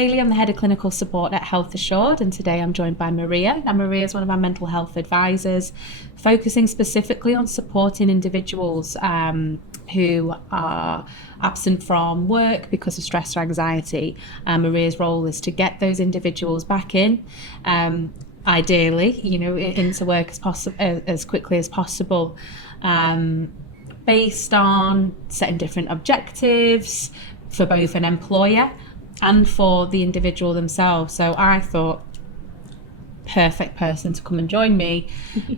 Kayleigh. I'm the Head of Clinical Support at Health Assured, and today I'm joined by Maria. Now, Maria is one of our mental health advisors, focusing specifically on supporting individuals who are absent from work because of stress or anxiety. Maria's role is to get those individuals back in, ideally, into work as quickly as possible, based on setting different objectives for both an employer and for the individual themselves. So I thought, perfect person to come and join me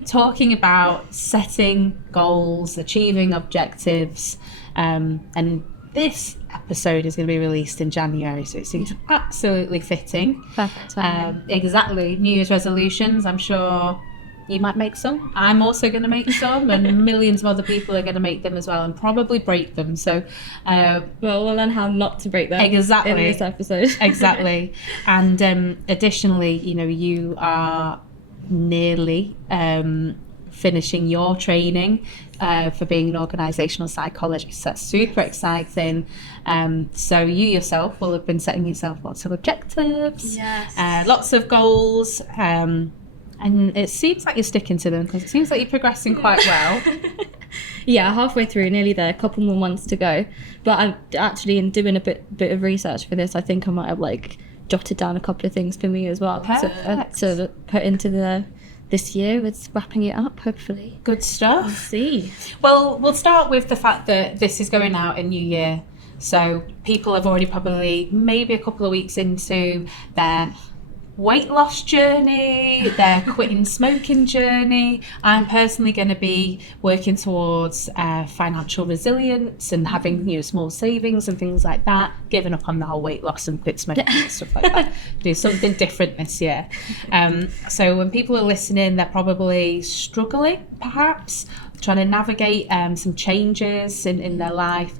talking about setting goals, achieving objectives, and this episode is going to be released in January, so it seems absolutely fitting. Perfect. Exactly. New Year's resolutions, I'm sure you might make some. I'm also going to make some, and millions of other people are going to make them as well, and probably break them. So, we'll learn how not to break them. Exactly. In this episode. Exactly. And additionally, you are nearly finishing your training for being an organisational psychologist. That's super exciting. So you yourself will have been setting yourself lots of objectives, lots of goals. And it seems like you're sticking to them, because it seems like you're progressing quite well. Yeah, halfway through, nearly there, a couple more months to go. But I'm actually, in doing a bit of research for this, I think I might have jotted down a couple of things for me as well to put into this year. It's wrapping it up, hopefully. Good stuff. We'll see. Well, we'll start with the fact that this is going out in New Year. So people have already probably maybe a couple of weeks into their weight loss journey, their quitting smoking journey. I'm personally going to be working towards financial resilience and having small savings and things like that, giving up on the whole weight loss and quit smoking and stuff like that. Do something different this year. So when people are listening, they're probably struggling, perhaps trying to navigate some changes in their life,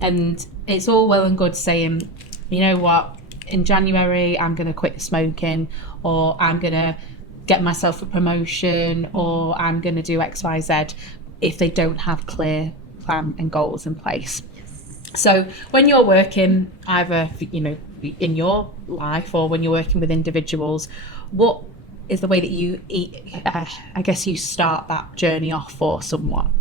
and it's all well and good saying, you know what, in January, I'm going to quit smoking, or I'm going to get myself a promotion, or I'm going to do X, Y, Z, if they don't have clear plan and goals in place. So when you're working either, in your life, or when you're working with individuals, what is the way that you you start that journey off for someone?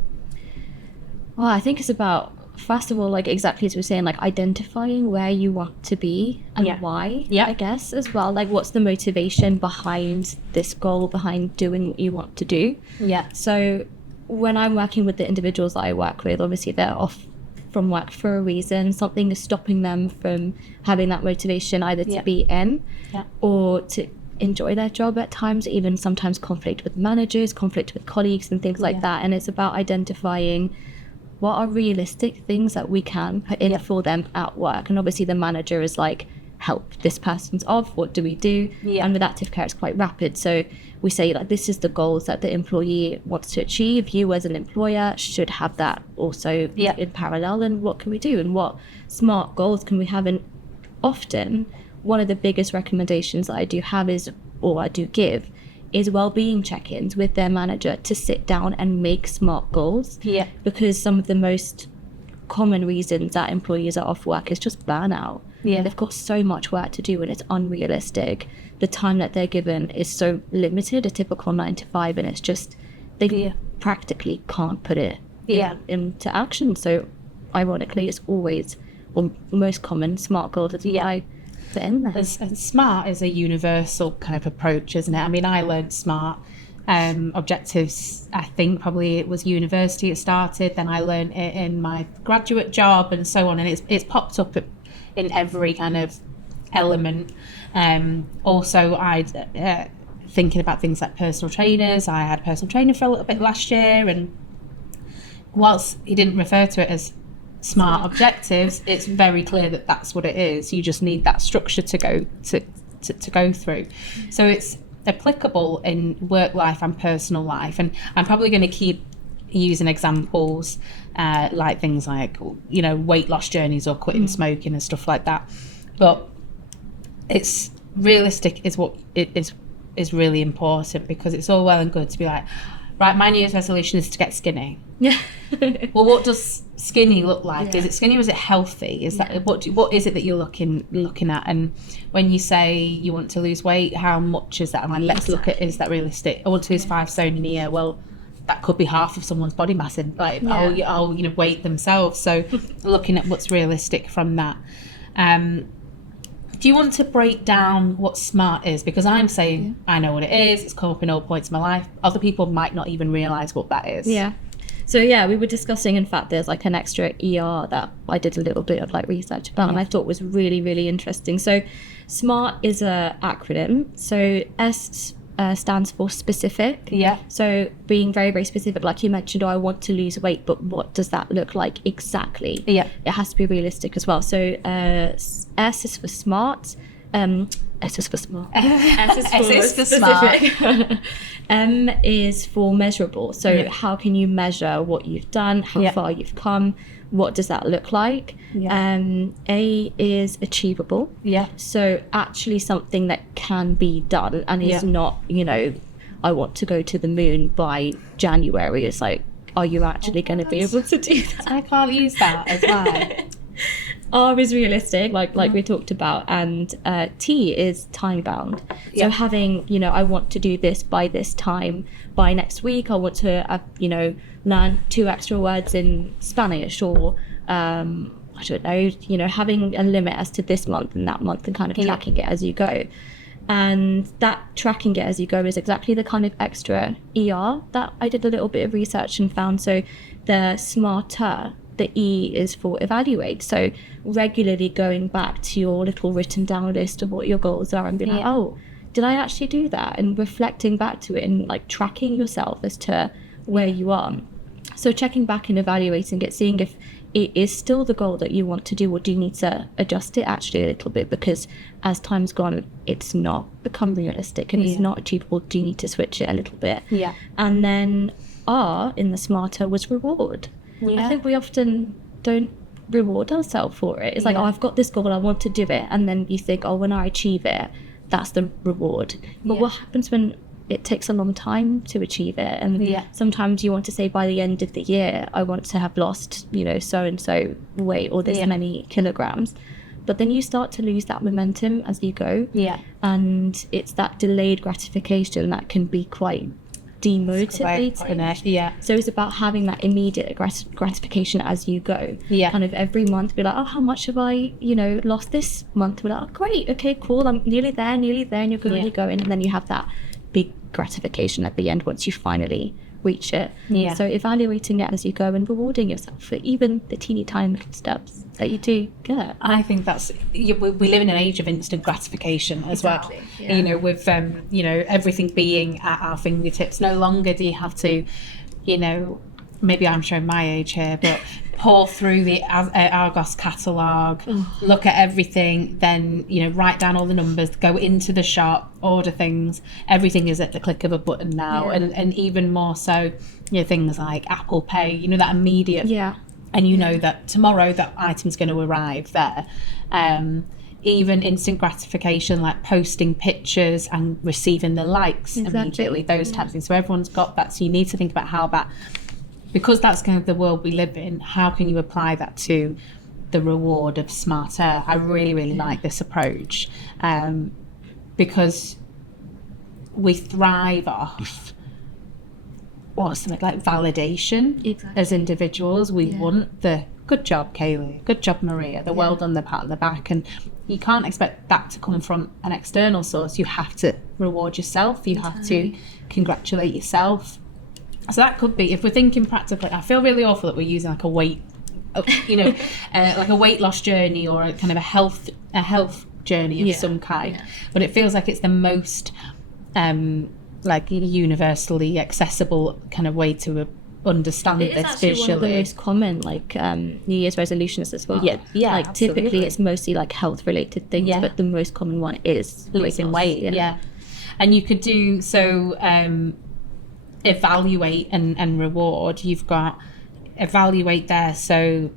Well, I think it's about, first of all, exactly as we're saying, identifying where you want to be and why, I guess, as well. What's the motivation behind this goal, behind doing what you want to do? Yeah. So when I'm working with the individuals that I work with, obviously they're off from work for a reason. Something is stopping them from having that motivation, either to be in or to enjoy their job at times, even sometimes conflict with managers, conflict with colleagues and things like that. And it's about identifying what are realistic things that we can put in for them at work. And obviously the manager is help, this person's off, what do we do? And with active care, it's quite rapid. So we say this is the goals that the employee wants to achieve. You as an employer should have that also in parallel. And what can we do? And what smart goals can we have? And often one of the biggest recommendations that I do have is well-being check-ins with their manager, to sit down and make smart goals. Because some of the most common reasons that employees are off work is just burnout. They've got so much work to do and it's unrealistic. The time that they're given is so limited, a typical 9 to 5, and it's just they practically can't put it into action. So ironically, it's always the most common smart goal that I put in there. And SMART is a universal kind of approach, isn't it? I mean, I learned SMART objectives, I think probably it was university it started, then I learned it in my graduate job and so on, and it's popped up in every kind of element. Also, I thinking about things like personal trainers. I had a personal trainer for a little bit last year, and whilst he didn't refer to it as SMART objectives, it's very clear that that's what it is. You just need that structure to go through. So it's applicable in work life and personal life, and I'm probably going to keep using examples like things like weight loss journeys or quitting smoking and stuff like that, but it's realistic is what it is really important, because it's all well and good to be right, my New Year's resolution is to get skinny. Yeah. Well, what does skinny look like? Yeah. Is it skinny or is it healthy? Is that what is it that you're looking at? And when you say you want to lose weight, how much is that? And let's look at, is that realistic? I want to lose 5 stone in a year. Well, that could be half of someone's body mass in I'll weight themselves. So looking at what's realistic from that. Do you want to break down what SMART is? Because I'm saying I know what it is. It's come up in all points of my life. Other people might not even realise what that is. Yeah. So we were discussing, in fact, there's like an extra ER that I did a little bit of like research about, and I thought was really, really interesting. So SMART is a acronym. So S stands for specific. Yeah. So being very, very specific, like you mentioned, I want to lose weight, but what does that look like exactly? Yeah. It has to be realistic as well. So S is for SMART. S is for smart. S is for smart. M is for measurable. So how can you measure what you've done, how far you've come, what does that look like? A is achievable. So actually something that can be done and is not, I want to go to the moon by January. It's like, are you actually going to be able to do that? I can't use that as well. R is realistic, like we talked about, and T is time bound. So having, I want to do this by this time. By next week, I want to, learn 2 extra words in Spanish, or I don't know, having a limit as to this month and that month, and kind of tracking it as you go. And that tracking it as you go is exactly the kind of extra ER that I did a little bit of research and found. So the smarter. The E is for evaluate. So regularly going back to your little written down list of what your goals are and being like, oh, did I actually do that? And reflecting back to it and like tracking yourself as to where you are. So checking back and evaluating it, seeing if it is still the goal that you want to do, or do you need to adjust it actually a little bit, because as time's gone, it's not become realistic and it's not achievable. Do you need to switch it a little bit? And then R in the smarter was reward. I think we often don't reward ourselves for it. It's like, oh, I've got this goal, I want to do it. And then you think, oh, when I achieve it, that's the reward. But what happens when it takes a long time to achieve it? And sometimes you want to say, by the end of the year, I want to have lost, so-and-so weight, or this many kilograms. But then you start to lose that momentum as you go. And it's that delayed gratification that can be quite demotivating. So it's about having that immediate gratification as you go. Kind of every month be like, oh, how much have I lost this month? We're like, oh, great, okay, cool, I'm nearly there, and you're really going, and then you have that big gratification at the end once you finally reach it. So evaluating it as you go and rewarding yourself for even the teeny tiny steps that you do get. I think that's, we live in an age of instant gratification as well. With everything being at our fingertips. No longer do you have to, maybe I'm showing my age here, but pour through the Argos catalogue, look at everything, then write down all the numbers, go into the shop, order things. Everything is at the click of a button now, and even more so, things like Apple Pay, that immediate, and that tomorrow that item's going to arrive there. Even instant gratification, like posting pictures and receiving the likes immediately, those types of things. So everyone's got that. So you need to think about how that, because that's kind of the world we live in, how can you apply that to the reward of smarter? I really, really like this approach, because we thrive off something like validation as individuals. We want the good job, Kayleigh, good job, Maria, the well done, the pat on the back, and you can't expect that to come from an external source. You have to reward yourself. You have to congratulate yourself. So that could be, if we're thinking practically, I feel really awful that we're using like a weight, like a weight loss journey, or a kind of a health journey of some kind. But it feels like it's the most universally accessible kind of way to understand this visually. It's one of the most common New Year's resolutions as well. Typically it's mostly like health related things, but the most common one is losing weight. And you could do so. Evaluate and reward. You've got evaluate there, so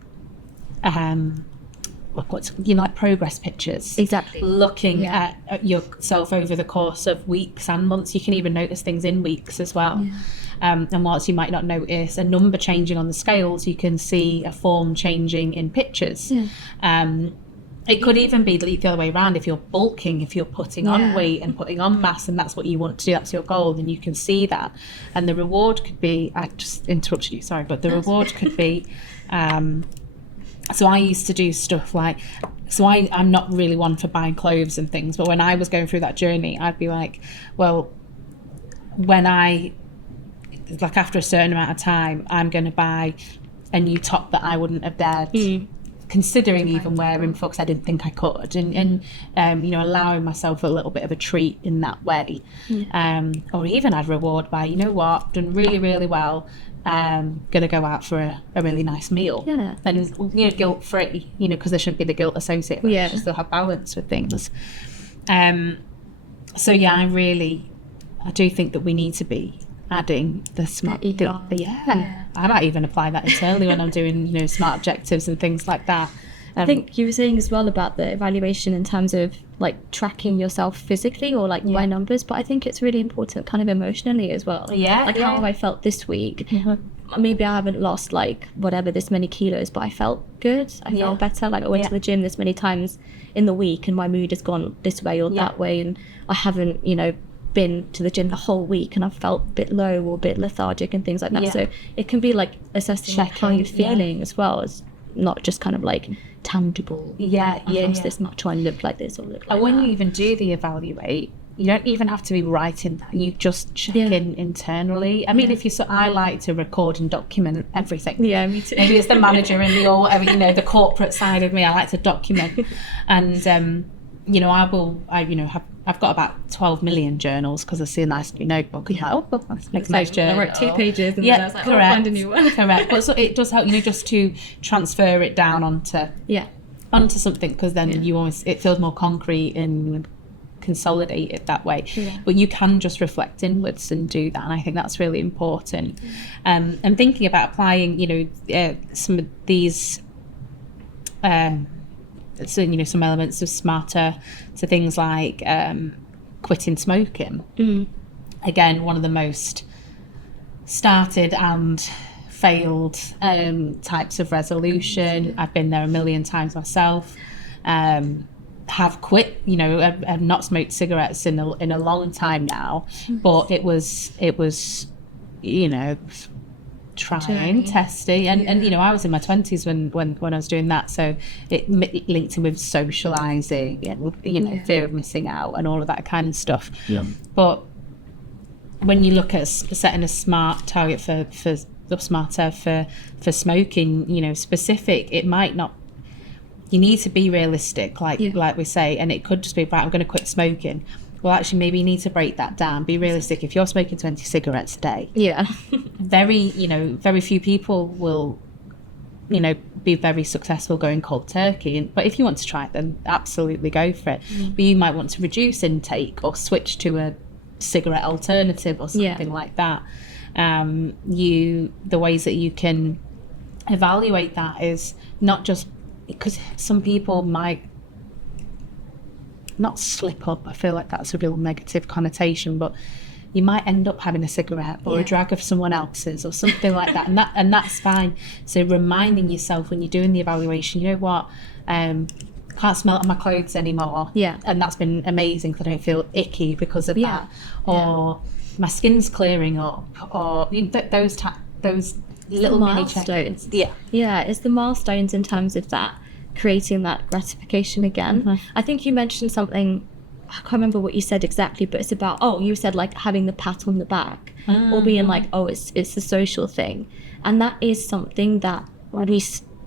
like progress pictures, looking at yourself over the course of weeks and months. You can even notice things in weeks as well. And whilst you might not notice a number changing on the scales, you can see a form changing in pictures. It could even be the other way around. If you're bulking, if you're putting on weight and putting on mass, and that's what you want to do, that's your goal, then you can see that. And the reward could be, I just interrupted you, sorry, but the reward could be, so I used to do stuff like, I'm not really one for buying clothes and things, but when I was going through that journey, I'd be like, well, after a certain amount of time, I'm going to buy a new top that I wouldn't have dared considering even wearing for, because I didn't think I could, and allowing myself a little bit of a treat in that way. Or even I'd reward by, you know what, I've done really, really well, gonna go out for a really nice meal, and guilt free, because there shouldn't be the guilt associated with it. You should still have balance with things. So I do think that we need to be adding the smart, I might even apply that internally when I'm doing smart objectives and things like that. I think you were saying as well about the evaluation in terms of like tracking yourself physically or like by numbers, but I think it's really important kind of emotionally as well. How I felt this week. Maybe I haven't lost like whatever this many kilos, but I felt good. I felt better. Like I went to the gym this many times in the week and my mood has gone this way or that way, and I haven't been to the gym the whole week and I've felt a bit low or a bit lethargic and things like that. So it can be like assessing how you're feeling as well as not just kind of like tangible. Lost this much, try and look like this or look like that. And when you even do the evaluate, you don't even have to be writing that. You just check in internally. I mean, I like to record and document everything. Yeah, me too. Maybe it's the manager in me or whatever, the corporate side of me. I like to document, and I've got about 12 million journals because I see a nice new notebook. And that's a nice journal. I wrote 2 pages and then I was like, correct. I'll find a new one. Correct. But so it does help, just to transfer it down onto something, because then it feels more concrete and consolidate it that way. But you can just reflect inwards and do that, and I think that's really important. And thinking about applying, some of these some elements of smarter to things like quitting smoking. Again, one of the most started and failed types of resolution. I've been there a million times myself. Have quit, I've not smoked cigarettes in a long time now, but it was trying, testing, and I was in my 20s when I was doing that, so it linked in with socializing and fear of missing out and all of that kind of stuff. But when you look at setting a smart target for smoking, specific, it might not. You need to be realistic, like we say, and it could just be, right, I'm going to quit smoking. Well, actually, maybe you need to break that down. Be realistic. If you're smoking 20 cigarettes a day, very few people will, be very successful going cold turkey. But if you want to try it, then absolutely go for it. But you might want to reduce intake or switch to a cigarette alternative or something like that. The ways that you can evaluate that is not just because some people might not slip up. I feel like that's a real negative connotation, but you might end up having a cigarette or a drag of someone else's or something like that, and that's fine. So reminding yourself when you're doing the evaluation, you know what, can't smell it on my clothes anymore, and that's been amazing because I don't feel icky because of that, or my skin's clearing up, or those little milestones. It's the milestones in terms of that, creating that gratification again. I think you mentioned something, I can't remember what you said exactly, but it's about, you said like having the pat on the back, or being like, it's a social thing, and that is something that we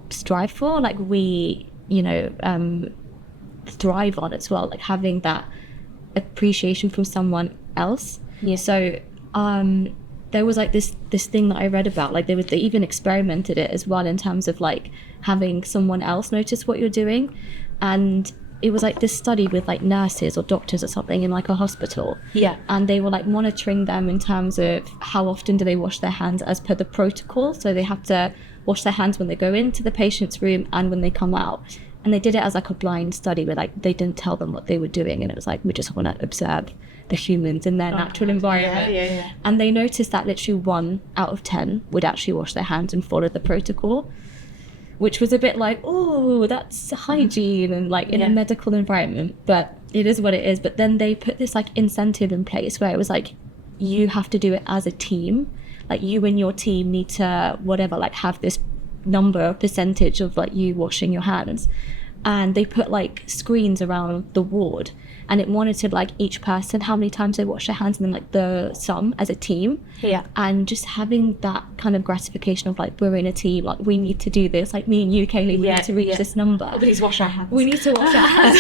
strive for, like we thrive on as well, like having that appreciation from someone else. So there was like this thing that I read about, like they even experimented it as well in terms of like having someone else notice what you're doing, and it was like this study with like nurses or doctors or something in like a hospital, and they were like monitoring them in terms of how often do they wash their hands as per the protocol. So they have to wash their hands when they go into the patient's room and when they come out, And they did it as like a blind study where like they didn't tell them what they were doing, and it was like, we just want to observe the humans in their natural environment. And they noticed that literally 1 out of 10 would actually wash their hands and follow the protocol, which was a bit like, oh, that's hygiene and like in a medical environment, but it is what it is. But then they put this like incentive in place where it was like, you have to do it as a team. Like you and your team need to whatever, like have this number percentage of like you washing your hands. And they put like screens around the ward, and it monitored like each person how many times they wash their hands, and then like the sum as a team. And just having that kind of gratification of like, we're in a team, like we need to do this, like me and you, Kayleigh, we need to reach this number. Please wash our hands. We need to wash our hands.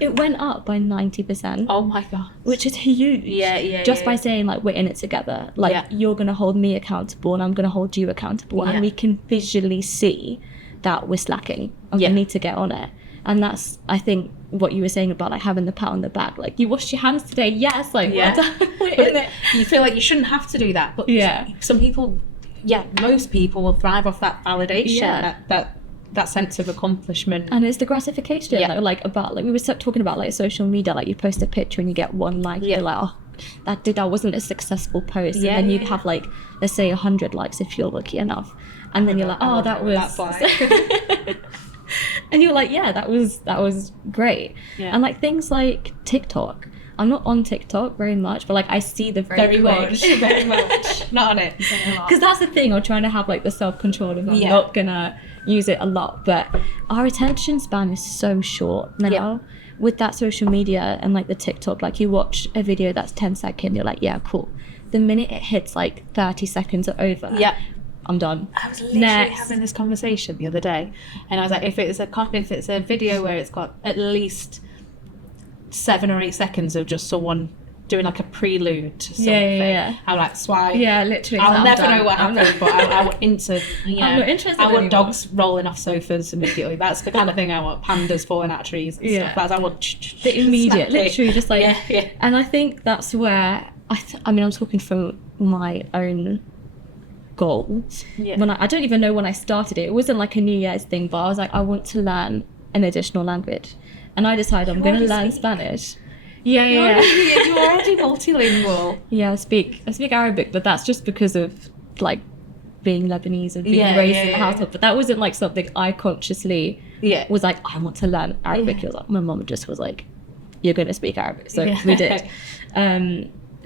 It went up by 90%. Oh my god, which is huge. Just by saying like, we're in it together, like you're gonna hold me accountable and I'm gonna hold you accountable, and we can visually see that we're slacking and we need to get on it. And that's, I think, what you were saying about like having the pat on the back, like you washed your hands today, yes, like well done. But you feel like you shouldn't have to do that, but some people, most people will thrive off that validation, that sense of accomplishment. And it's the gratification like about like we were talking about like social media, like you post a picture and you get 1 like, you're like, oh, that wasn't a successful post, and then you'd have like, let's say 100 likes if you're lucky enough, and then you're like, oh, that was and you're like, that was great. And like things like TikTok, I'm not on TikTok very much, but like I see the very much not on it, because that's the thing, I'm trying to have like the self-control of I'm not gonna use it a lot, but our attention span is so short now with that social media and like the TikTok. Like you watch a video that's 10 seconds, you're like, yeah, cool. The minute it hits like 30 seconds or over, I'm done. I was literally having this conversation the other day, and I was like, if it's a video where it's got at least 7 or 8 seconds of just someone doing like a prelude to something, I'm like, swipe. Literally. I'll never know what happened, but I want I'm not interested. I want dogs rolling off sofas immediately. That's the kind of thing I want. Pandas falling out trees and stuff. That's, I want the immediate, literally, just like. And I think that's where I mean, I'm talking from my own goals. When I don't even know when I started it. It wasn't like a New Year's thing, but I was like, I want to learn an additional language, and I decided I'm going to learn Spanish. You're already multilingual. I speak Arabic, but that's just because of like being Lebanese and being raised in the household. But that wasn't like something I consciously was like, I want to learn Arabic. It was like my mom just was like, you're going to speak Arabic, so we did.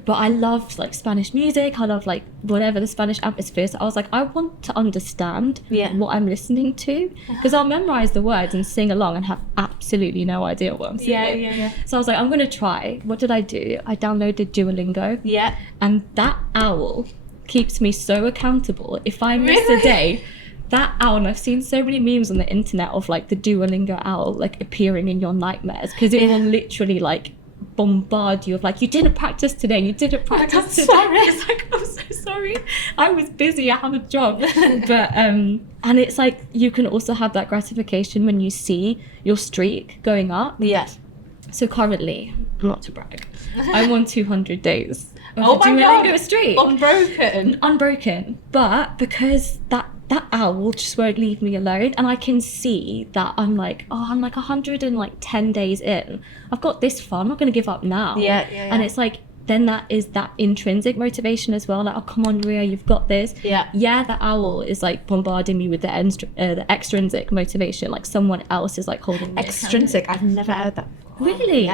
But I loved like Spanish music. I love like whatever the Spanish atmosphere. So I was like, I want to understand what I'm listening to, because I'll memorize the words and sing along and have absolutely no idea what I'm singing. So I was like, I'm going to try. What did I do? I downloaded Duolingo. And that owl keeps me so accountable. If I miss a day, that owl, and I've seen so many memes on the internet of like the Duolingo owl like appearing in your nightmares, because it will literally like bombard you of like, you didn't practice today, sorry. It's like, I'm so sorry, I was busy, I have a job. But and it's like you can also have that gratification when you see your streak going up. So currently, not to brag, I'm on 200 days of Duolingo streak, unbroken, but because that owl just won't leave me alone, and I can see that I'm like 110 days in, I've got this far, I'm not going to give up now. And it's like, then that is that intrinsic motivation as well, like, oh, come on, Maria, you've got this. The owl is like bombarding me with the extrinsic motivation, like someone else is like holding me extrinsic. I've never heard that before. Really?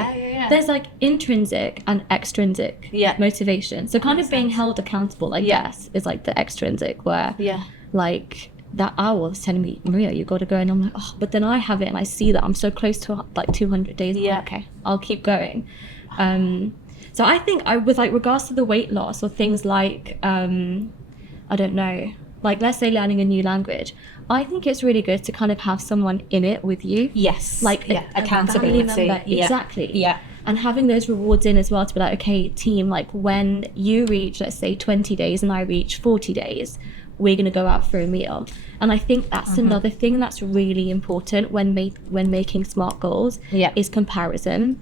There's like intrinsic and extrinsic motivation, so kind of being held accountable, I guess, is like the extrinsic, where like that owl is telling me, Maria, you got to go, and I'm like, oh, but then I have it and I see that I'm so close to like 200 days. Okay, I'll keep going. So I think with like regards to the weight loss or things like I don't know, like let's say learning a new language, I think it's really good to kind of have someone in it with you. Like accountability. Exactly. And having those rewards in as well, to be like, okay, team, like when you reach, let's say 20 days and I reach 40 days, we're going to go out for a meal. And I think that's another thing that's really important when making smart goals, is comparison,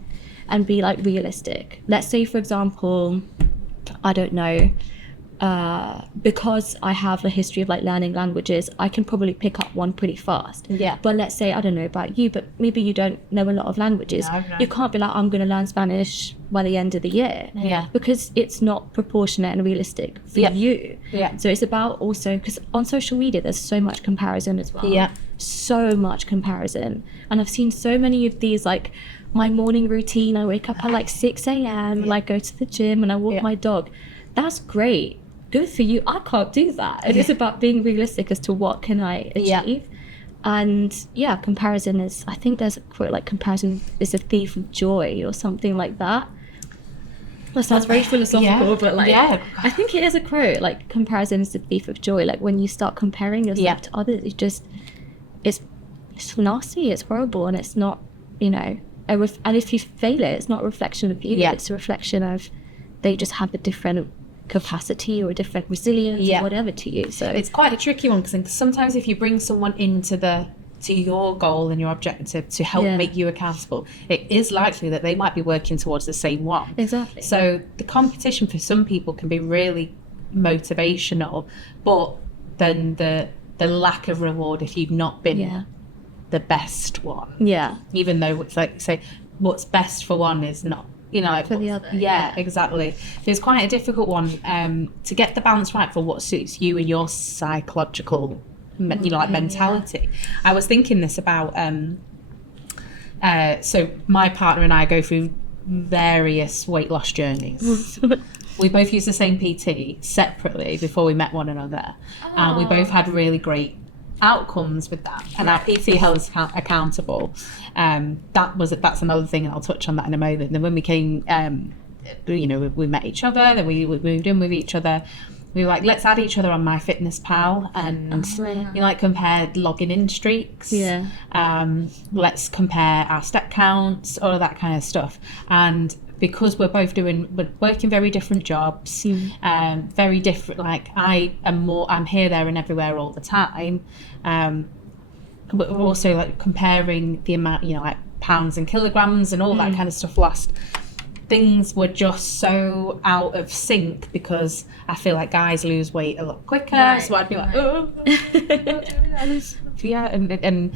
and be like realistic. Let's say, for example, I don't know, because I have a history of like learning languages, I can probably pick up one pretty fast. Yeah. But let's say, I don't know about you, but maybe you don't know a lot of languages. No. You can't be like, I'm going to learn Spanish by the end of the year. Yeah. Because it's not proportionate and realistic for you. Yeah. So it's about also, because on social media, there's so much comparison as well. Yeah. So much comparison. And I've seen so many of these, like, my morning routine, I wake up at like 6 a.m. and I go to the gym and I walk my dog. That's great. Good for you. I can't do that. It is about being realistic as to what can I achieve. And comparison is, I think there's a quote like, comparison is a thief of joy or something like that. That sounds very philosophical, but like, I think it is a quote, like, comparison is the thief of joy. Like, when you start comparing yourself to others, it's nasty, it's horrible, and it's not, you know, and if you fail it, it's not a reflection of you, it's a reflection of they just have a different capacity or a different resilience or whatever to you. So it's quite a tricky one, because sometimes if you bring someone into to your goal and your objective to help make you accountable, it is likely that they might be working towards the same one. Exactly. So the competition for some people can be really motivational, but then the lack of reward if you've not been the best one. Yeah. Even though it's like, say, what's best for one is not, you know, like, for the other. Yeah, exactly. It's quite a difficult one to get the balance right for what suits you and your psychological, you know, like mentality. I was thinking this about, so my partner and I go through various weight loss journeys. We both use the same PT separately before we met one another, and we both had really great outcomes with that, and our PT held us accountable. That's another thing, and I'll touch on that in a moment. Then when we came, you know, we met each other, then we moved in with each other. We were like, let's add each other on MyFitnessPal, and you know, like, compare login in streaks. Let's compare our step counts, all of that kind of stuff. And because we're working very different jobs, very different, like, I'm here, there and everywhere all the time, but we're also like comparing the amount, you know, like pounds and kilograms and all that kind of stuff. Things were just so out of sync, because I feel like guys lose weight a lot quicker, so I'd be like, and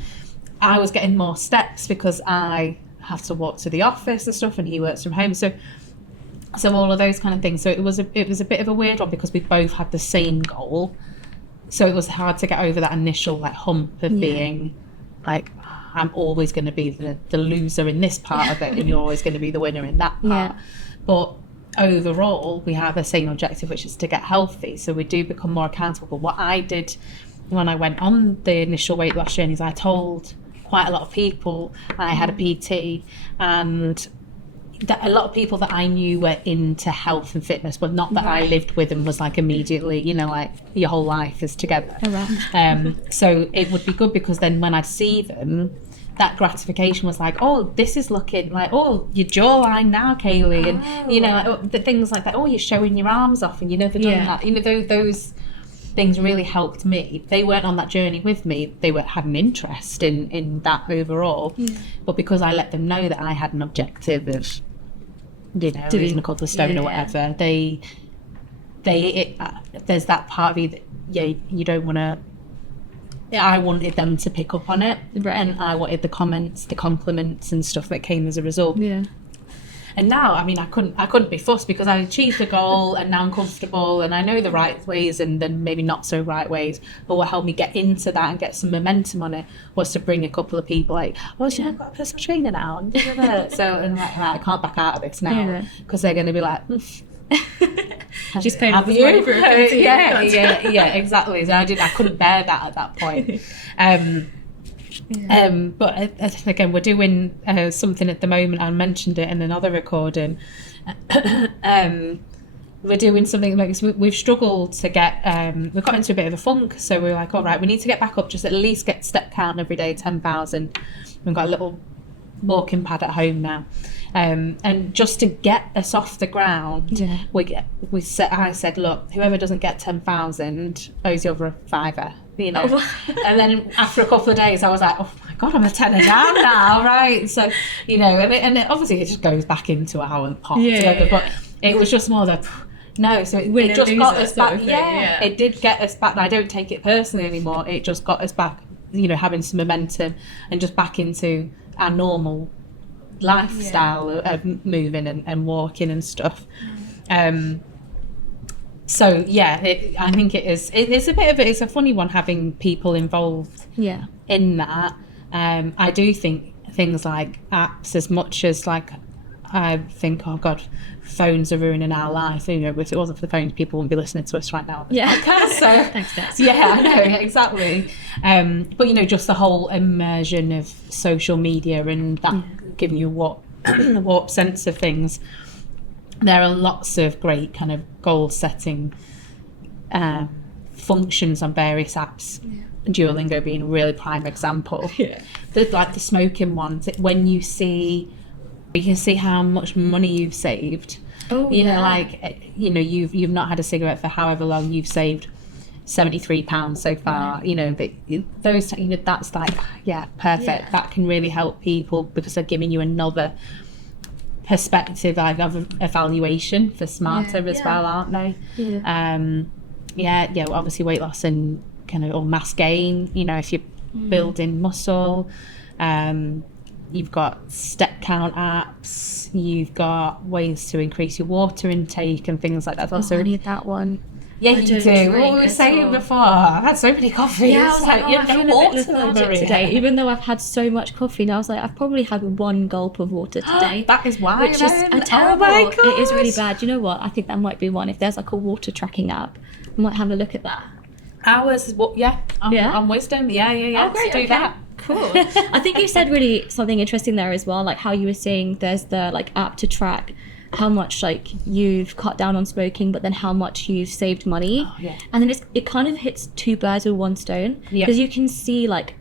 I was getting more steps because I have to walk to the office and stuff, and he works from home, so all of those kind of things. So it was a bit of a weird one, because we both had the same goal, so it was hard to get over that initial like hump of being like, I'm always going to be the loser in this part of it, and you're always going to be the winner in that part. But overall, we have the same objective, which is to get healthy, so we do become more accountable. But what I did when I went on the initial weight loss journey is I told quite a lot of people I had a PT, and that a lot of people that I knew were into health and fitness, but not that I lived with and was like immediately, you know, like, your whole life is together. So it would be good, because then when I'd see them, that gratification was like, oh, this is looking like, oh, your jawline now, Kayleigh, and you know, like, the things like that. Oh, you're showing your arms off, and you never done that. You know, those things really helped me. They weren't on that journey with me. They had an interest in that overall, but because I let them know that I had an objective of, you know, losing a couple of stone or whatever, there's that part of you that you don't want to. I wanted them to pick up on it, and I wanted the comments, the compliments and stuff that came as a result. And now, I mean, I couldn't be fussed, because I achieved a goal, and now I'm comfortable, and I know the right ways and then maybe not so right ways. But what helped me get into that and get some momentum on it was to bring a couple of people like, oh, I've got a personal trainer now, and so, and I can't back out of this now, because they're going to be like, she's paying for it. Yeah, exactly. So I couldn't bear that at that point. But again, we're doing something at the moment. I mentioned it in another recording. We're doing something like this. We've struggled to get, we've got into a bit of a funk, so we're like, all right, we need to get back up, just at least get step count every day, 10,000. We've got a little walking pad at home now, and just to get us off the ground, I said, look, whoever doesn't get 10,000 owes you over a fiver. You know, and then after a couple of days, I was like, oh my God, I'm a tenner down now, right? So, you know, and it obviously it just goes back into our pot together. But it was just more that, No, so it just got us back. Yeah, it did get us back. And I don't take it personally anymore. It just got us back, having some momentum and just back into our normal lifestyle of moving and walking and stuff. So yeah, I think it is. It's a bit of it's a funny one having people involved. Yeah. In that, I do think things like apps, as much as like I think, oh God, phones are ruining our life. If it wasn't for the phones, people wouldn't be listening to us right now. Yeah. So Thanks, Des. yeah, I know, exactly. But just the whole immersion of social media and that giving you a warped sense of things. There are lots of great kind of goal setting functions on various apps. Duolingo being a really prime example. Like the smoking ones, when you can see how much money you've saved. You've not had a cigarette for however long, you've saved £73 so far. Those that's like perfect. That can really help people because they're giving you another perspective of evaluation for smarter as well, aren't they? Obviously weight loss and kind of or mass gain, if you're building muscle. You've got step count apps, you've got ways to increase your water intake and things like that. I need that one. Yeah, you do. What we were saying before, I've had so many coffees. Yeah, I was like, I feel a bit lethargic today. Even though I've had so much coffee, and I was like, I've probably had one gulp of water today. That is why. Which is a terrible. Oh my God. It is really bad. You know what? I think that might be one. If there's like a water tracking app, I might have a look at that. Ours is what? Yeah. On Wisdom. Yeah. Oh, great. Do that. Cool. I think you said really something interesting there as well, like how you were saying there's the like app to track how much like you've cut down on smoking, but then how much you've saved money. And then it kind of hits two birds with one stone, because you can see like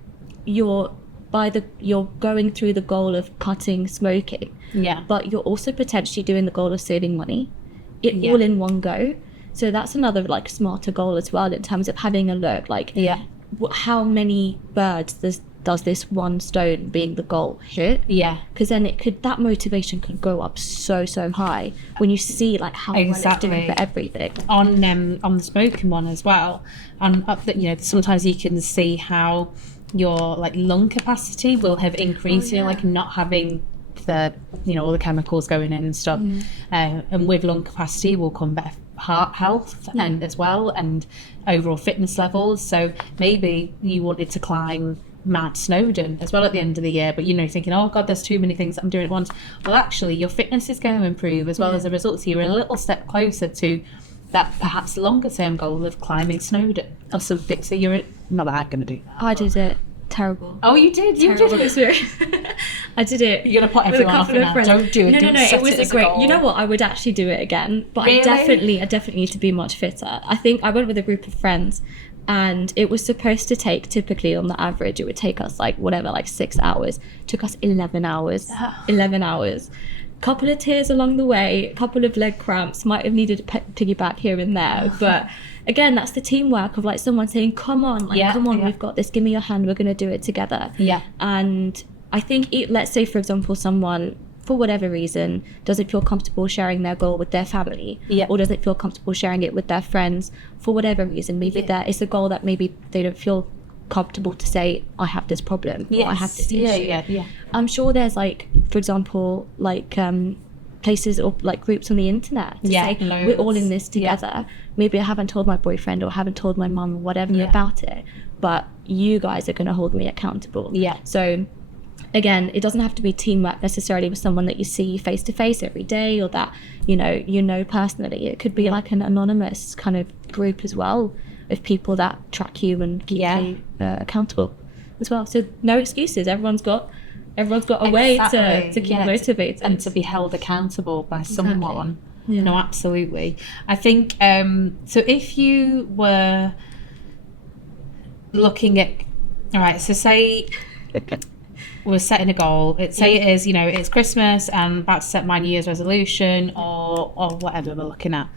you're going through the goal of cutting smoking, but you're also potentially doing the goal of saving money, all in one go. So that's another like smarter goal as well, in terms of having a look like how many birds does this one stone being the goal hit? Because then that motivation could go up so high when you see like how well it's doing for everything. On the smoking one as well, sometimes you can see how your like lung capacity will have increased. Like not having the all the chemicals going in and stuff, and with lung capacity will come better heart health and as well, and overall fitness levels. So maybe you wanted to climb Mount Snowdon as well at the end of the year, but thinking, oh God, there's too many things that I'm doing at once. Well, actually your fitness is going to improve as well as a result, so you're a little step closer to that perhaps longer term goal of climbing Snowdon or something. So you're not that I'm going to do that. I did it. Terrible. Oh, you did? You did experience. I did it. You're going to put everyone off now. Don't do it. No. It was a great. You know what? I would actually do it again, but really? I definitely need to be much fitter. I think I went with a group of friends, and it was supposed to take, typically on the average, it would take us like 6 hours. It took us 11 hours. 11 hours. Couple of tears along the way, a couple of leg cramps, might have needed a piggyback here and there, but again, that's the teamwork of like someone saying, come on, we've got this, give me your hand, we're going to do it together. And I think, let's say for example, someone for whatever reason doesn't feel comfortable sharing their goal with their family, or doesn't feel comfortable sharing it with their friends for whatever reason. Maybe it's a goal that maybe they don't feel comfortable to say, I have this problem, or I have this issue. I'm sure there's like, for example, like places or like groups on the internet to say we're all in this together. Maybe I haven't told my boyfriend or haven't told my mum or whatever about it, but you guys are going to hold me accountable. So again, it doesn't have to be teamwork necessarily with someone that you see face to face every day, or that you know personally. It could be like an anonymous kind of group as well, of people that track you and keep you accountable as well. So no excuses. Everyone's got a way to keep motivated and to be held accountable by someone. No, absolutely. I think so. If you were looking at, all right, so say we're setting a goal. Say it is, it's Christmas and I'm about to set my New Year's resolution or whatever we're looking at.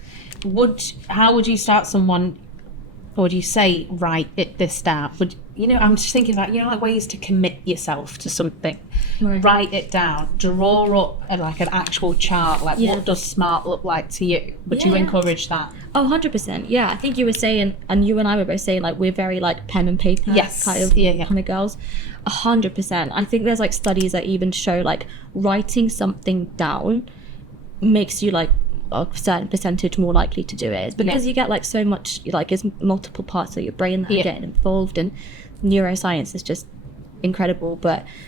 How would you start someone would you say write this down? I'm just thinking about like ways to commit yourself to something. Right. Write it down, draw up like an actual chart, like what does smart look like to you? Would you encourage that? Oh, 100%. Yeah, I think you were saying, and you and I were both saying, like, we're very like pen and paper kind of girls. 100%. I think there's like studies that even show like writing something down makes you like a certain percentage more likely to do it, because you get like so much, like there's multiple parts of your brain that are getting involved, and neuroscience is just incredible.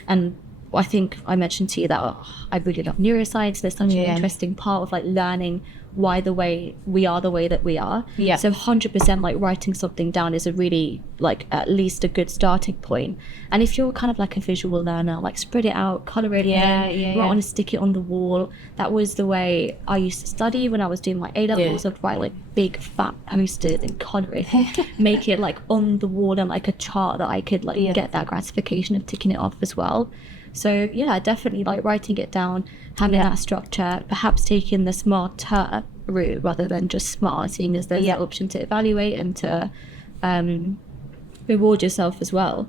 And I think I mentioned to you that I really love neuroscience. There's such an interesting part of like learning why we are the way that we are. So 100% like writing something down is a really like at least a good starting point. And if you're kind of like a visual learner, like spread it out, color it in, want to stick it on the wall. That was the way I used to study when I was doing my A-levels. I'd write like big fat posters and color it, make it like on the wall and like a chart that I could like get that gratification of ticking it off as well. So yeah, definitely like writing it down, having that structure, perhaps taking the smarter route rather than just smart, seeing as there's an option to evaluate and to reward yourself as well.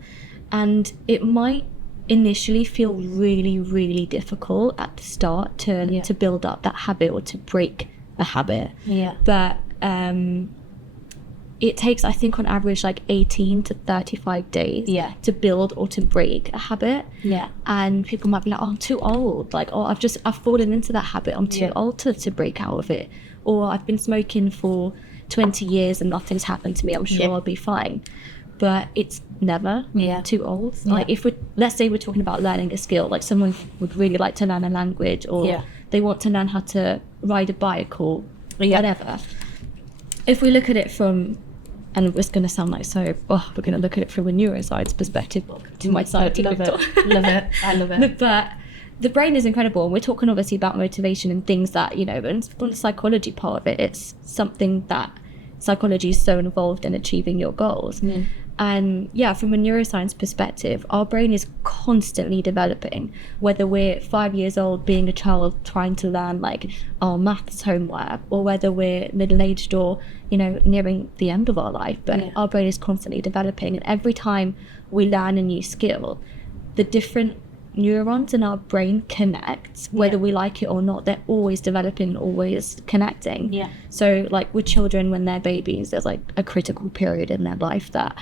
And it might initially feel really, really difficult at the start to build up that habit or to break a habit. But it takes, I think, on average, like 18 to 35 days to build or to break a habit. And people might be like, oh, I'm too old. Like, oh, I've fallen into that habit. I'm too old to break out of it. Or I've been smoking for 20 years and nothing's happened to me. I'm sure I'll be fine. But it's never too old. Like let's say we're talking about learning a skill, like someone would really like to learn a language, or they want to learn how to ride a bike or whatever. If we look at it from, and it's going to sound like we're going to look at it from a neuroscience perspective. To my side, love it. I love it. But the brain is incredible, and we're talking obviously about motivation and things that, and from the psychology part of it, it's something that psychology is so involved in achieving your goals. And from a neuroscience perspective, our brain is constantly developing, whether we're 5 years old being a child trying to learn like our maths homework, or whether we're middle-aged or nearing the end of our life. But our brain is constantly developing, and every time we learn a new skill, the different neurons in our brain connect, whether we like it or not. They're always developing, always connecting. So like with children, when they're babies, there's like a critical period in their life that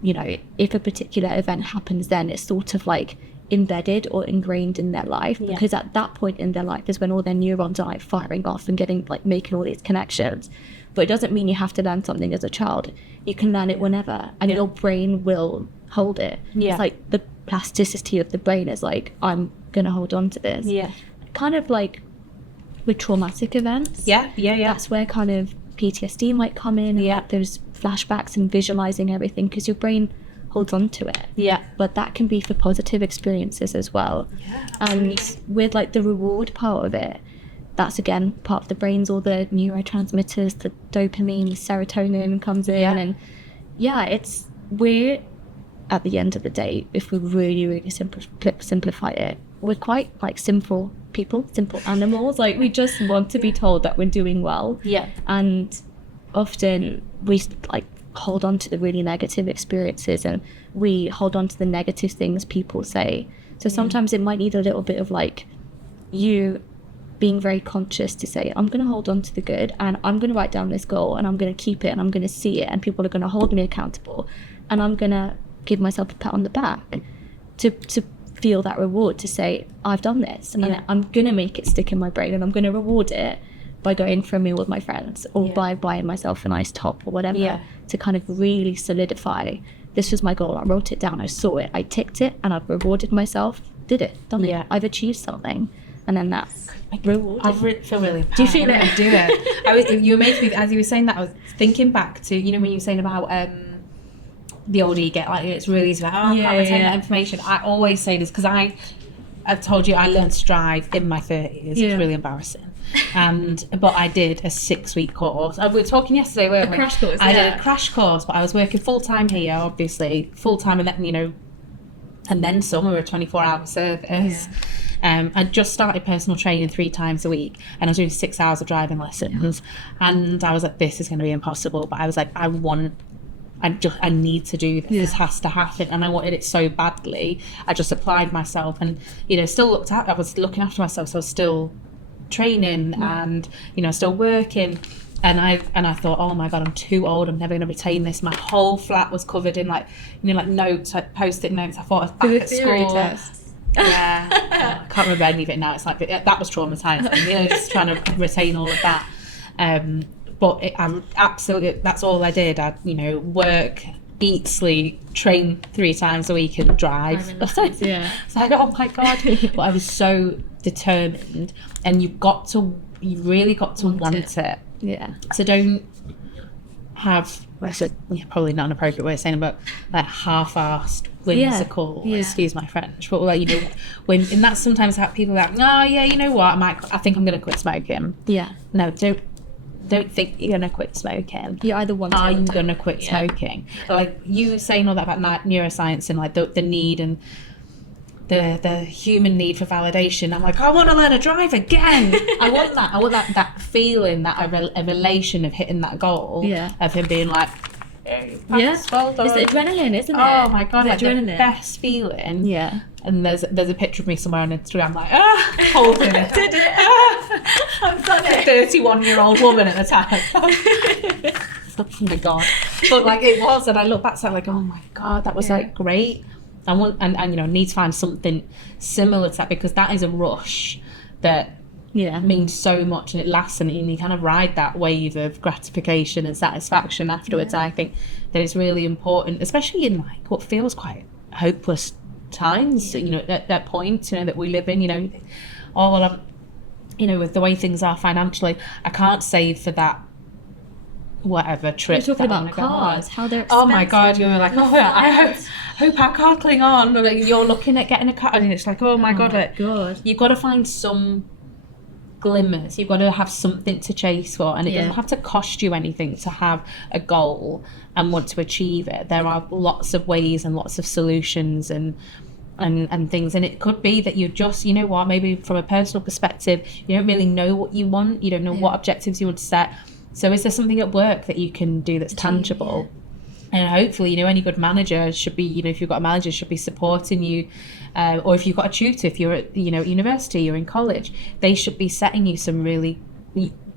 if a particular event happens, then it's sort of like embedded or ingrained in their life, because at that point in their life is when all their neurons are like firing off and getting like making all these connections. But it doesn't mean you have to learn something as a child. You can learn it whenever, and your brain will hold it. It's like the plasticity of the brain is like, I'm gonna hold on to this. Kind of like with traumatic events. That's where kind of PTSD might come in, and there's flashbacks and visualizing everything, because your brain holds on to it. But that can be for positive experiences as well. And with like the reward part of it, that's again part of the brain's all the neurotransmitters, the dopamine, the serotonin comes in, and we're at the end of the day, if we really simplify it, we're quite like simple people, simple animals. Like we just want to be told that we're doing well. And often we like hold on to the really negative experiences, and we hold on to the negative things people say. So sometimes it might need a little bit of like you being very conscious to say, I'm going to hold on to the good, and I'm going to write down this goal, and I'm going to keep it, and I'm going to see it, and people are going to hold me accountable, and I'm going to give myself a pat on the back to feel that reward, to say, I've done this, and I'm going to make it stick in my brain, and I'm going to reward it by going for a meal with my friends, or by buying myself a nice top or whatever, to kind of really solidify, this was my goal, I wrote it down, I saw it, I ticked it, and I've rewarded myself, did it, done it, I've achieved something. And then that's rewarding. I feel really bad. Do you feel it? I do it. You made me, as you were saying that, I was thinking back to, when you were saying about the older you get, like it's really easy, like, I can't retain that information. I always say this, because I've told you I learned to drive in my 30s. It's really embarrassing. But I did a 6-week course. We were talking yesterday, weren't we? A crash course. I did a crash course, but I was working full-time here, obviously, full-time, and then, and then some were a 24-hour service. I just started personal training 3 times a week, and I was doing 6 hours of driving lessons, and I was like, this is going to be impossible. But I was like, I want I need to do this. This has to happen, and I wanted it so badly. I just applied myself, and still looked out. I was looking after myself, so I was still training and still working. And I thought, oh my God, I'm too old. I'm never going to retain this. My whole flat was covered in like notes, like post-it notes. I thought I was back at school. Tests. Yeah, I can't remember any of it now. It's like that was traumatizing. Just trying to retain all of that. But I absolutely, that's all I did. I work, eat, sleep, train 3 times a week, and drive. Yeah. It's like, oh my God. But I was so determined, and you really got to want it. Yeah. So don't have, probably not an appropriate way of saying it, but like half-assed, whimsical, excuse my French, but like, when, and that's sometimes how people are like, oh yeah, you know what, I think I'm going to quit smoking. Yeah. No, don't think you're going to quit smoking. You either want to. Are you going to quit smoking? Like you saying all that about neuroscience and like the need and the human need for validation. I'm like, I want to learn to drive again. I want that feeling, that a relation of hitting that goal, of him being like, hey, well done. It's adrenaline, isn't it? Oh my God, like adrenaline. the best feeling. Yeah. And there's a picture of me somewhere on Instagram, like, holding it. Did it? I'm such a 31-year-old woman at the time. Oh my God. But like it was, and I look back, so I'm like, oh my God, that was like great. I need to find something similar to that, because that is a rush that means so much, and it lasts, and you kind of ride that wave of gratification and satisfaction afterwards. I think that it's really important, especially in like what feels quite hopeless times, at that point, that we live in, with the way things are financially, I can't save for that whatever trip. You're talking about cars, how they're expensive. Oh my God, you're like, oh yeah, I hope our car cling on. Or like, you're looking at getting a car, and it's like, oh my God, you've got to find some glimmers. You've got to have something to chase for, and it doesn't have to cost you anything to have a goal and want to achieve it. There are lots of ways and lots of solutions and things, and it could be that you just, maybe from a personal perspective, you don't really know what you want, you don't know what objectives you would set. So is there something at work that you can do that's tangible? And hopefully, any good manager should be, if you've got a manager, should be supporting you. Or if you've got a tutor, if you're at, university, you're in college, they should be setting you some really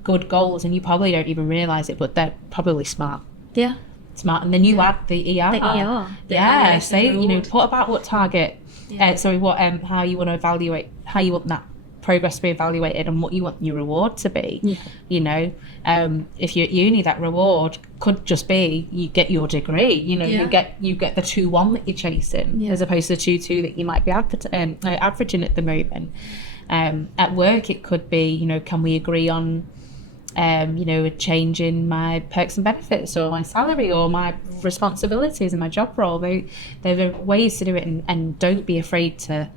good goals, and you probably don't even realise it, but they're probably smart. Yeah. Smart. And then you add the ER. The ER. Yeah. Say, what about what target, how you want to evaluate, how you want that progress to be evaluated, and what you want your reward to be. If you're at uni, that reward could just be you get your degree, you get the 2-1 that you're chasing, as opposed to the 2-2 that you might be averaging at the moment. At work it could be, can we agree on a change in my perks and benefits, or my salary, or my responsibilities and my job role. There are ways to do it, and don't be afraid to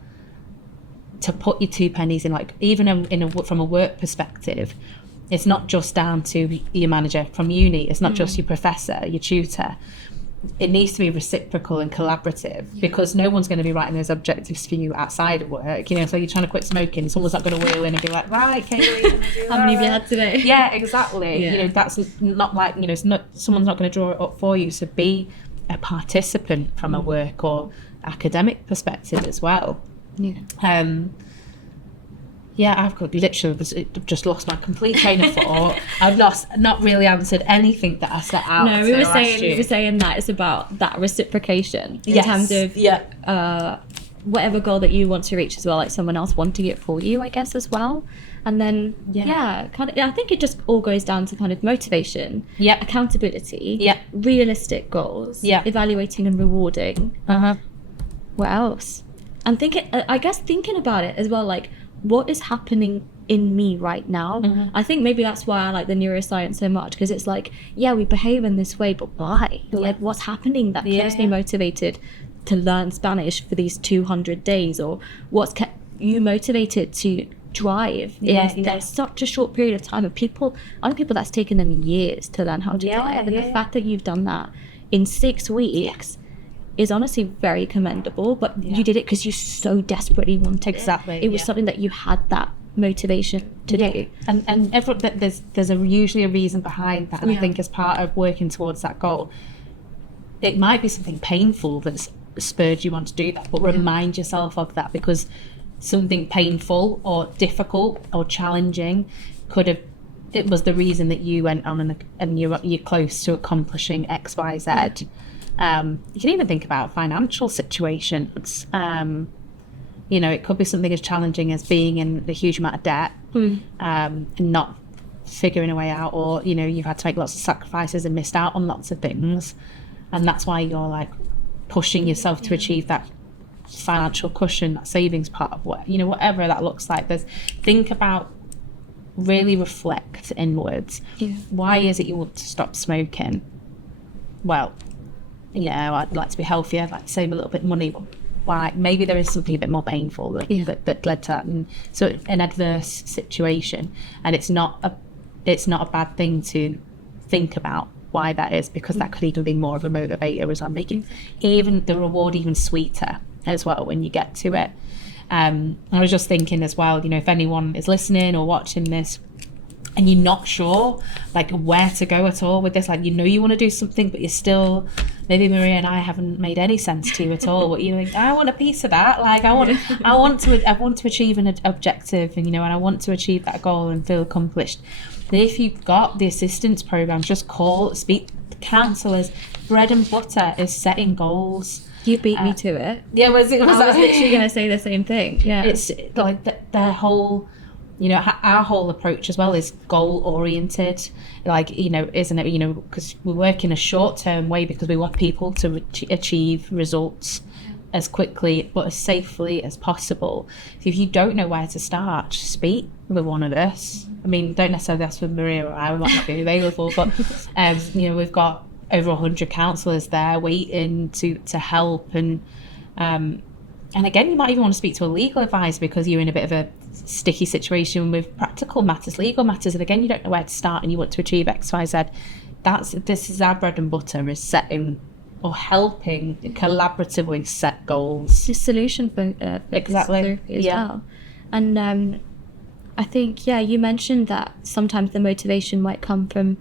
put your 2 pennies in, like, even from a work perspective. It's not just down to your manager from uni. It's not just your professor, your tutor. It needs to be reciprocal and collaborative, because no one's going to be writing those objectives for you outside of work. So you're trying to quit smoking, someone's not going to wheel in and be like, right, Kayleigh, how many have you had today? Yeah, exactly. That's not like, someone's not going to draw it up for you. So be a participant from a work or academic perspective as well. I've just lost my complete train of thought. I've not really answered anything that I set out. No, we were saying that it's about that reciprocation in terms of whatever goal that you want to reach as well, like someone else wanting it for you, I guess, as well. And then I think it just all goes down to kind of motivation, accountability, realistic goals, evaluating and rewarding. What else? And thinking about it as well, like, what is happening in me right now? I think maybe that's why I like the neuroscience so much, because it's like, we behave in this way, but why? Like, what's happening that keeps me motivated to learn Spanish for these 200 days, or what's kept you motivated to drive in such a short period of time? Of other people that's taken them years to learn how to drive, and the fact that you've done that in 6 weeks is honestly very commendable. But you did it because you so desperately wanted it. It was something that you had that motivation to do, and there's usually a reason behind that. And I think as part of working towards that goal, it might be something painful that's spurred you on to do that, but remind yourself of that, because something painful or difficult or challenging it was the reason that you went on and you're close to accomplishing X, Y, Z. You can even think about financial situations. It could be something as challenging as being in a huge amount of debt and not figuring a way out, or you've had to make lots of sacrifices and missed out on lots of things, and that's why you're like pushing yourself to achieve that financial cushion, that savings part of whatever that looks like. Think about, really reflect inwards. Why is it you want to stop smoking? Well, I'd like to be healthier, I'd like to save a little bit of money. Why? Maybe there is something a bit more painful that led to that, and so an adverse situation, and it's not a bad thing to think about why that is, because that could even be more of a motivator, as I'm making even the reward even sweeter as well when you get to it. I was just thinking as well, if anyone is listening or watching this and you're not sure like where to go at all with this, like you want to do something but you're still, maybe Maria and I haven't made any sense to you at all, but you think, I want a piece of that, like I want to achieve an objective, and I want to achieve that goal and feel accomplished. But if you've got the assistance programs, just speak to counsellors. Bread and butter is setting goals. You beat me to it. Yeah, I was literally going to say the same thing. Yeah, it's like their whole, our whole approach as well is goal oriented. Like, isn't it? Because we work in a short term way because we want people to achieve results as quickly but as safely as possible. So if you don't know where to start, just speak with one of us. I mean, don't necessarily ask for Maria or I might not be available, but we've got over 100 counsellors there waiting to help, and again, you might even want to speak to a legal advisor because you're in a bit of a sticky situation with practical matters, legal matters, and again, you don't know where to start and you want to achieve X, Y, Z. This is our bread and butter, is setting or helping collaboratively set goals. The solution for exactly as well. And I think you mentioned that sometimes the motivation might come from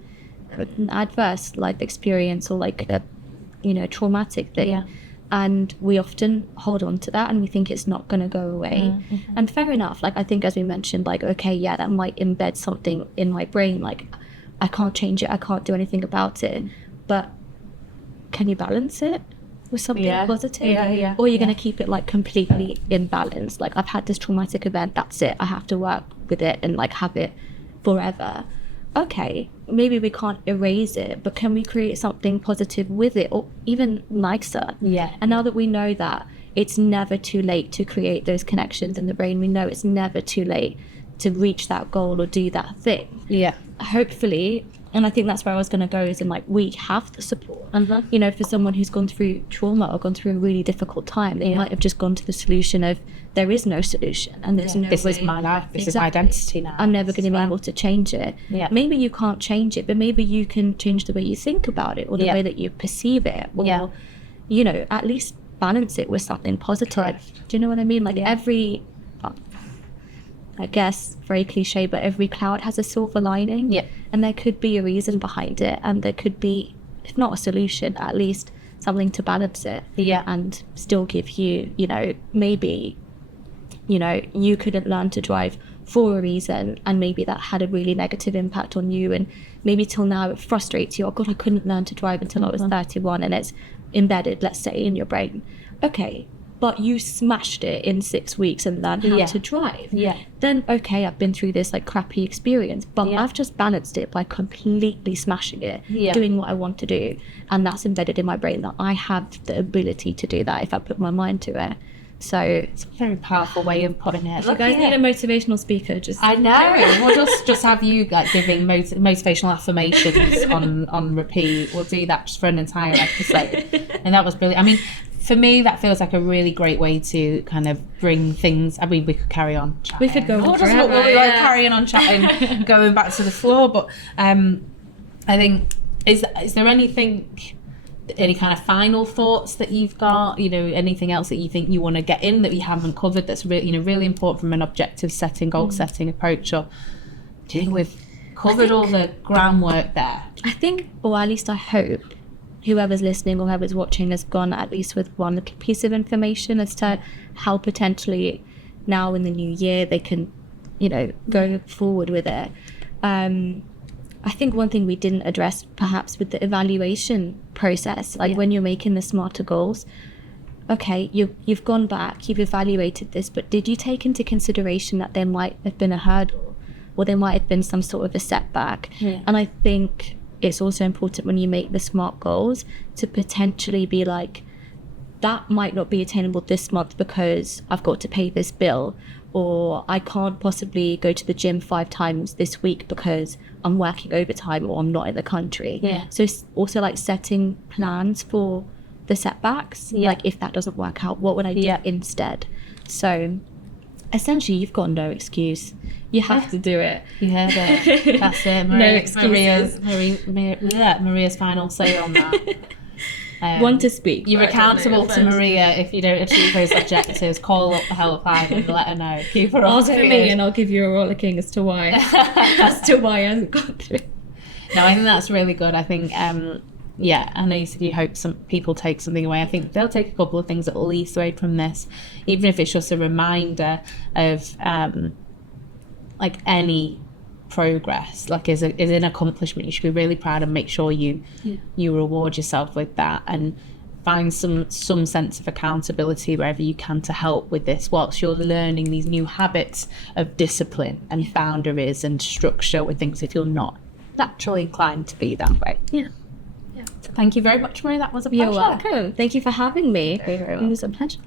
an adverse life experience or like a traumatic thing, and we often hold on to that and we think it's not going to go away. And fair enough, like I think as we mentioned, like that might embed something in my brain, like I can't change it, I can't do anything about it, but can you balance it with something positive? Or you're going to keep it like completely imbalanced, like I've had this traumatic event, that's it, I have to work with it and like have it forever. Okay, maybe we can't erase it, but can we create something positive with it, or even nicer? And now that we know that it's never too late to create those connections in the brain, we know it's never too late to reach that goal or do that thing. Hopefully, and I think that's where I was going to go, is in like we have the support. For someone who's gone through trauma or gone through a really difficult time, they might have just gone to the solution of there is no solution and there's no this way. is my life, this is my identity now, I'm never going to be able to change it. Maybe you can't change it, but maybe you can change the way you think about it or the way that you perceive it, or at least balance it with something positive. Correct. Do you know what I mean? Like every, I guess very cliche, but every cloud has a silver lining, and there could be a reason behind it, and there could be, if not a solution, at least something to balance it, and still give you, maybe you couldn't learn to drive for a reason, and maybe that had a really negative impact on you, and maybe till now it frustrates you. Oh God, I couldn't learn to drive until I was 31, and it's embedded, let's say, in your brain. Okay, but you smashed it in 6 weeks and learned how to drive. Then okay, I've been through this like crappy experience, but I've just balanced it by completely smashing it, doing what I want to do, and that's embedded in my brain that I have the ability to do that if I put my mind to it. So it's a very powerful way of putting it. If you guys need a motivational speaper, just I know. We'll just have you like giving motivational affirmations on repeat. We'll do that just for an entire episode. And that was brilliant. I mean, for me, that feels like a really great way to kind of bring things. I mean, we could carry on chatting. We could go on forever. We'll be like carrying on chatting, going back to the floor. But I think, is there anything, any kind of final thoughts that you've got? Anything else that you think you want to get in that we haven't covered that's really, really important from an objective setting, goal setting approach? Or do you think we've covered all the groundwork there? I think, or at least I hope, whoever's listening or whoever's watching has gone at least with one little piece of information as to how potentially now in the new year they can, go forward with it. I think one thing we didn't address perhaps with the evaluation process, like when you're making the smarter goals, okay, you've gone back, you've evaluated this, but did you take into consideration that there might have been a hurdle or there might have been some sort of a setback? And I think it's also important when you make the SMART goals to potentially be like, that might not be attainable this month because I've got to pay this bill, or I can't possibly go to the gym 5 times this week because I'm working overtime or I'm not in the country. So it's also like setting plans for the setbacks. Like if that doesn't work out, what would I do instead? So essentially you've got no excuse. You have to do it. You heard it. That's it. No excuses. Maria's final say on that. Want to speak. You're accountable to Maria if you don't achieve those objectives. Call up the helpline and let her know. Keep her Ask me and I'll give you a roller king as to why. As to why I haven't got through. No, I think that's really good. I think, I know you said you hope some people take something away. I think they'll take a couple of things at least away from this, even if it's just a reminder of like any progress, like is an accomplishment. You should be really proud and make sure you reward yourself with that and find some sense of accountability wherever you can to help with this whilst you're learning these new habits of discipline and boundaries and structure with things if you're not naturally inclined to be that way. So thank you very much, Maria. That was a pleasure. You're welcome. Thank you for having me. It was a pleasure.